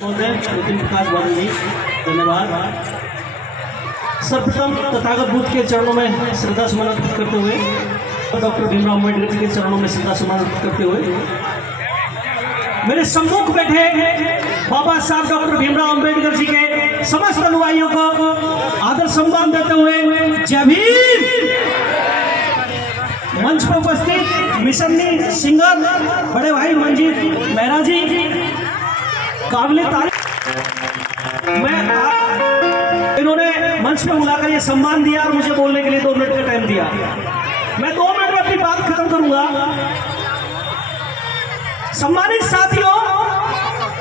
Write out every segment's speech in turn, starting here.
नितिन प्रकाश बादल जी, धन्यवाद। सर्वप्रथम तथागत बुद्ध के चरणों में श्रद्धा सुमन अर्पित करते हुए, डॉक्टर भीमराव अम्बेडकर जी के चरणों में श्रद्धा सुमन अर्पित करते हुए, मेरे सम्मुख बैठे बाबा साहब डॉक्टर भीमराव अम्बेडकर जी के समस्त अनुयायियों को आदर सम्मान देते हुए जय भीम। मंच पर उपस्थित मिशनरी सिंगर बड़े भाई मंजीत मेहरा जी, काबिले तारीफ। इन्होंने मंच पे बुलाकर ये सम्मान दिया और मुझे बोलने के लिए 2 मिनट का टाइम दिया। मैं 2 मिनट में अपनी बात खत्म करूंगा। सम्मानित साथियों,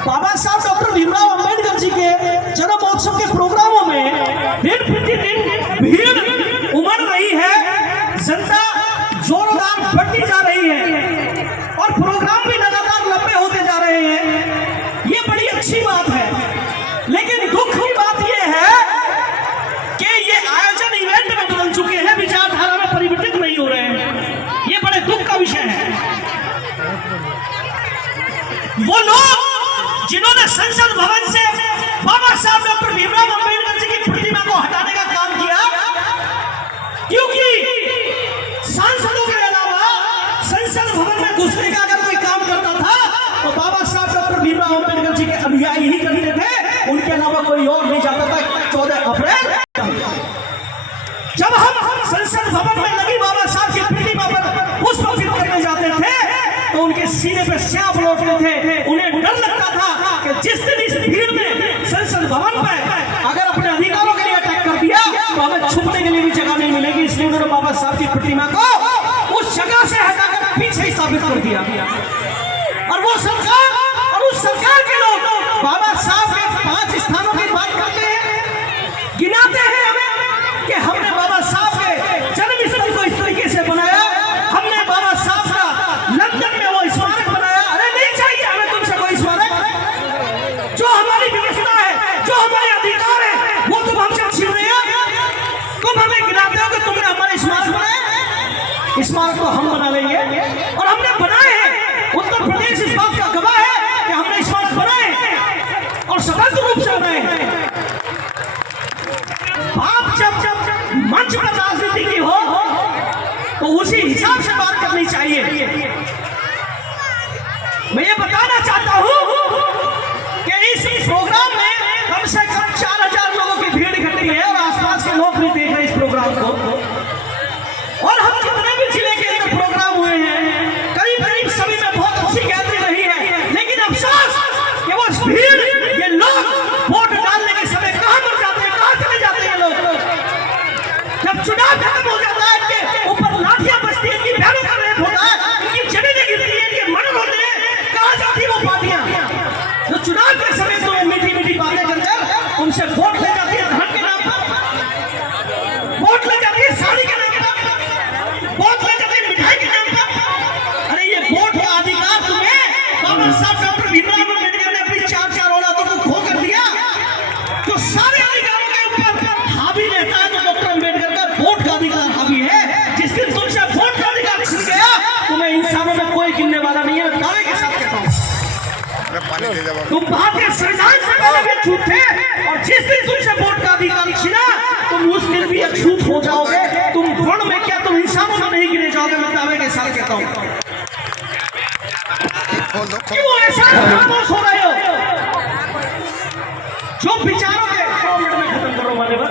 बाबा साहब डॉक्टर भीमराव अम्बेडकर जी के जन्म महोत्सव के प्रोग्रामों में दिन प्रतिदिन भीड़ उमड़ रही है, जनता जोरदार बढ़ती जा रही है और प्रोग्राम भी लगातार लंबे होते जा रहे हैं। ये बड़ी अच्छी बात है, लेकिन दुख की बात यह है कि ये आयोजन इवेंट में बदल चुके हैं, विचारधारा में परिवर्तित नहीं हो रहे हैं। ये बड़े दुख का विषय है। वो लोग जिन्होंने संसद भवन से बाबा साहब डॉक्टर भीमराव अम्बेडकर जी की प्रतिमा को हटाने का काम किया, क्योंकि सांसदों के अलावा संसद भवन में घुसने का अगर कोई काम करता था तो बाबा साहब डॉक्टर भीमराव अम्बेडकर जी के अनुयायी ही करते थे, उनके अलावा कोई और नहीं जाता था। 14 अप्रैल जब हम संसद भवन में लगी बाबा साहब की प्रतिमा पर पुष्प अर्पित करने जाते थे तो उनके सीने पे सांप लौटते थे। उन्हें डर लगता था कि जिस दिन इस भीड़ में संसद भवन पर अगर अपने अधिकारों के लिए अटैक कर दिया तो हमें छुपने के लिए भी जगह नहीं मिलेगी। इसलिए उन्होंने बाबा साहब की प्रतिमा को उस जगह से हटाकर पीछे ही स्थापित कर दिया। और वो सरकार और उस सरकार के लोग बाबा साहब के 5 स्थानों की बात करते हैं, गिनाते हैं हमें कि हमने बाबा साहब के जन्मस्थल को इस तरीके से बनाया, हमने बाबा साहब का लंदन में वो स्मारक बनाया। अरे नहीं चाहिए हमें तुमसे कोई स्मारक। जो हमारी व्यवस्था है, जो हमारे अधिकार है, वो तुम हमसे छीन रहे हो। तुम हमें गिनाते हो कि तुमने हमारे स्मारक बनाए। स्मारक तो हम बना लेंगे और हमने बनाए हैं। उत्तर प्रदेश इस बात का गवाह है कि हमने स्मारक बनाए और स्वतंत्र रूप से बनाए। आप जब मंच पर राजनीति की हो तो उसी हिसाब से बात करनी चाहिए। मैं ये बताना चाहता हूं कि इस प्रोग्राम में कम से कम 4000 लोगों की भीड़ इकट्ठी है और आसपास के लोग भी देख रहे हैं इस प्रोग्राम को। और हम जितने भी जिले के अंदर प्रोग्राम हुए हैं, करीब करीब सभी में बहुत अच्छी गैदरिंग रही है। लेकिन अफसोस कि वो भीड़, ये लोग वोट डालने के समय कहां पर जाते हैं, कहां चले जाते हैं लोग। जब चुनाव खत्म हो जाता है, इनके ऊपर लाठियां बजती है, इनकी बहनों का रेप होता है, इनकी जमीनें गिरती है, इनके मर्डर होते हैं, कहां जाती है वो पार्टियां जो चुनाव के समय तो मीठी मीठी बातें करकर उनसे वोट ले जाती है, धन के नाम पर वोट ले जाती है, साड़ी के नाम पर वोट ले जाती है, मिठाई के नाम पर। अरे ये वोट का अधिकार तुम्हें बाबा साहब डॉक्टर भीमराव अम्बेडकर ने अपनी 4 औलादों को खो कर दिया। जो सारे अधिकारों के ऊपर हावी रहता है तो डॉक्टर अम्बेडकर का वोट का अधिकार हावी है। जिस दिन तुमसे वोट का अधिकार छिन गया, तुम्हें इंसानों में कोई गिनने वाला नहीं है। मैं दावे के साथ कहता हूं, तुम भारतीय संविधान से पहले भी अछूत थे और जिस दिन तुमसे वोट का अधिकार छिना तुम उस दिन भी अछूत हो जाओगे। तुम वर्ण में क्या, तुम इंसानों में नहीं गिने जाओगे। मैं दावे के साथ कहता हूं। क्यों ऐसा खामोश हो रहे हो? जो विचारों के 2 मिनट में खत्म करो मान्यवर,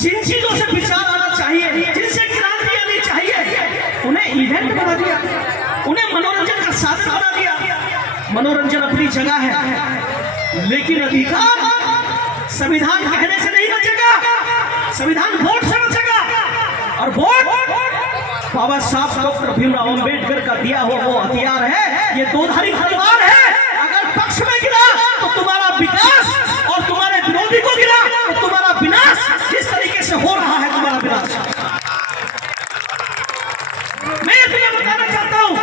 जिन चीजों से विचार आना चाहिए, जिनसे क्रांति आनी चाहिए, उन्हें इवेंट बना दिया, उन्हें मनोरंजन का साधन बना दिया। मनोरंजन अपनी जगह है, लेकिन अधिकार संविधान कहने से नहीं बचेगा। संविधान वोट से बचेगा और वोट बाबा साहब डॉक्टर भीमराव अम्बेडकर का दिया हुआ वो हथियार है। ये 2धारी तलवार है। अगर पक्ष में गिरा तो तुम्हारा विकास और तुम्हारे विरोधी को गिरा तो तुम्हारा विनाश। जिस तरीके से हो रहा है तुम्हारा विनाश, मैं तुम्हें बताना चाहता हूं।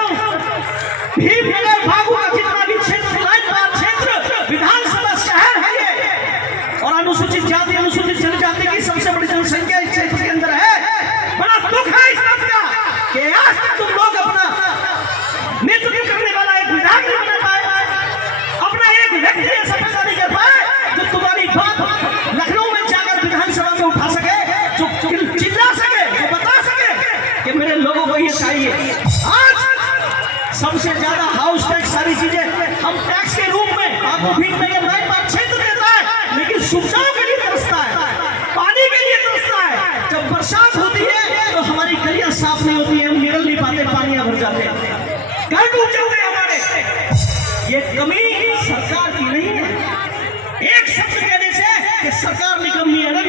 भीमनगर भागू का जितना भी क्षेत्र, क्षेत्र विधानसभा शहर है ये, और अनुसूचित जाति अनुसूचित जनजाति की सबसे बड़ी जनसंख्या इस क्षेत्र के अंदर है। बड़ा दुख है इस बात का कि आज तक तुम लोग अपना नेतृत्व करने वाला एक विधायक चाहता, हाउस टैक्स, सारी चीजें हम टैक्स के रूप में आपको फीस में 9.6 तो देता है, लेकिन सुविधाओं के लिए तरसता है, पानी के लिए तरसता है। जब बरसात होती है तो हमारी गलियां साफ नहीं होती है, हम निकल नहीं पाते, पानियां भर जाते हैं, घर डूब जाते हैं हमारे। ये कमी सरकार की नहीं है। एक शब्द कहने से कि सरकार निकम्मी है ना,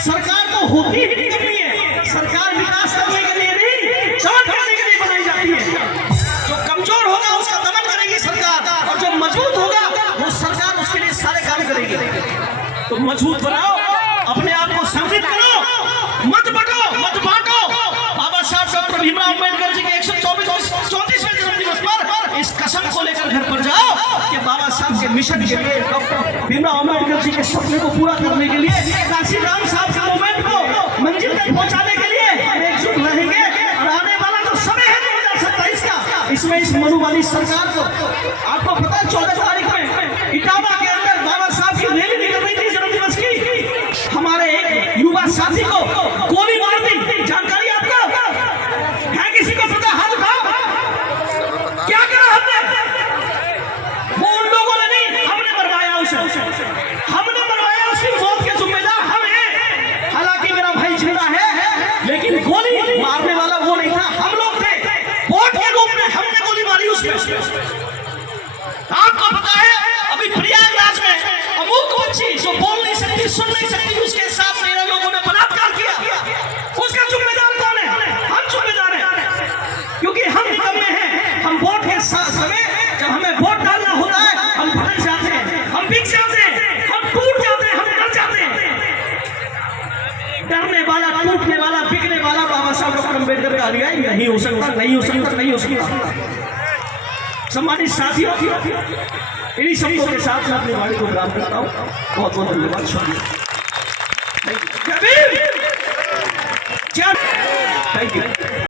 सरकार तो होती ही निकम्मी है। सरकार विकास करने के लिए नहीं, चमन करने के लिए बनाई जाती है। जो कमजोर होगा उसका दमन करेगी सरकार, और जो मजबूत होगा वो सरकार उसके लिए सारे काम करेगी। तो मजबूत बनाओ, अपने आप को संगठित करो, मत बांटो। बाबा साहब डॉक्टर भीमराव अम्बेडकर जी के 134वें जन्मदिवस पर इस कसम को लेकर घर पर जाओ कि बाबा साहब के मिशन के लिए, डॉक्टर भीमराव अम्बेडकर जी के सपने को पूरा करने के लिए, काशीराम साहब के मूवमेंट को मंजिल तक पहुंचाने के लिए हम एकजुट रहेंगे। और आने वाला जो समय है 2027 का, इसमें इस मनुवादी सरकार को, आपको पता है 14 तारीख में इटावा के अंदर बाबा साहब की रैली निकल रही थी जन्मदिवस की, हमारे एक युवा साथी को गोली मार दी। जानकारी आपको है? किसी को पता? हाथ उठाओ। क्या करा हमने? वो उन लोगों ने नहीं, हमने मरवाया उसे, हमने मरवाया, उसकी मौत के जिम्मेदार हम हैं। हालांकि मेरा भाई जिंदा है, लेकिन गोली मारने वाला वो नहीं था, हम लोग थे। वोट के रूप में हमने गोली मारी उसमें। आपको पता है अभी प्रयागराज में अमुक बच्ची जो बोल नहीं सकती, सुन नहीं सकती, उसके साथ मेरे लोगों ने बलात्कार किया। उसका जिम्मेदार कौन है? हम जिम्मेदार हैं, क्योंकि हम निकम्मे हैं। हम वोट के समय जब हमें वोट डालना होता है, हम भटक जाते हैं, हम बिक जाते हैं, हम टूट जाते हैं, हम डर जाते हैं। डरने वाला, टूटने वाला, बिकने वाला बाबा साहब डॉक्टर अम्बेडकर का लिया, नहीं हो सकता, नहीं हो सकता, नहीं हो सकता। सम्मानित साथियों, इन्हीं शब्दों के साथ मैं अपनी वाणी को विराम करता हूँ। बहुत बहुत धन्यवाद, शुक्रिया, थैंक यू।